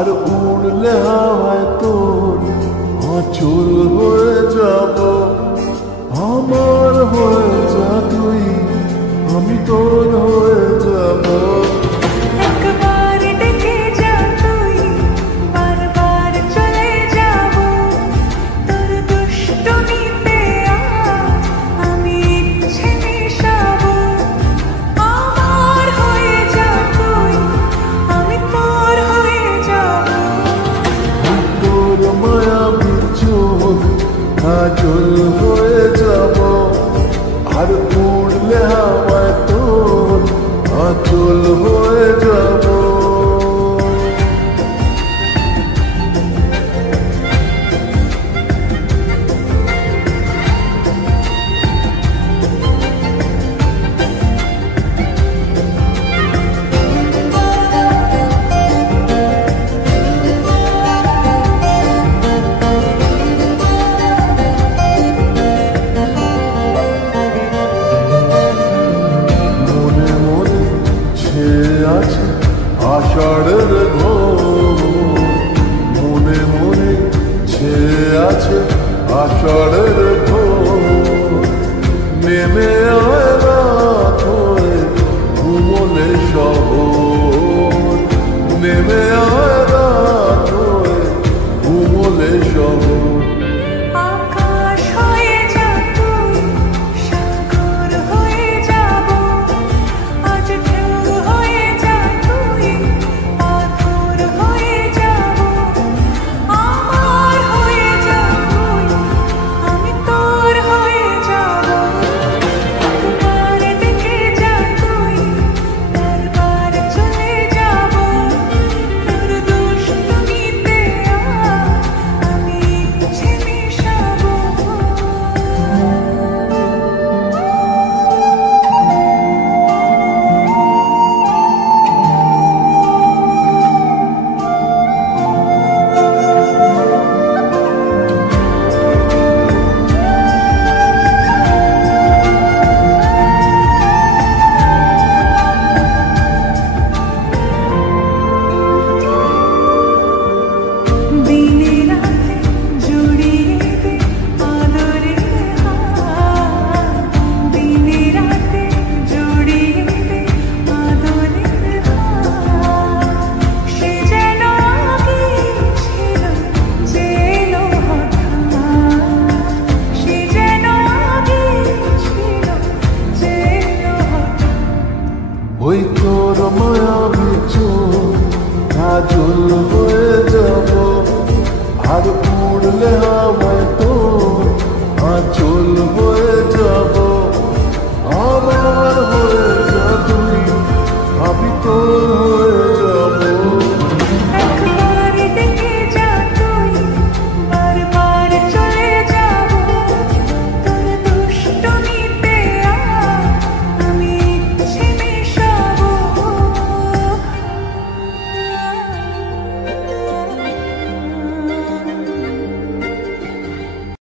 আর উড়লে হাওয়ায় তোর আঁচল হয়ে যাব। আমার হয়ে যা তুই, আমি তোর হয়ে যাব। আঁচল হয়ে যাব আর উড়লে হাওয়ায় তোর আঁচল হয়ে যাব। আছে আষাঢ়ের ঘোর, মনে মনে ছেয়ে আছে আষাঢ়ের ঘোর। নেমে আয় রাত হয়ে ঘুমলে শহর, নেমে আয় রাত হয়ে ঘুমলে শহর। ওই তোর মায়াবী চোখ আঁচল হয়ে যাব আর উড়লে হাওয়ায় তোর আঁচল হয়ে যাব। আমার হয়ে যা তুই, আমি তোর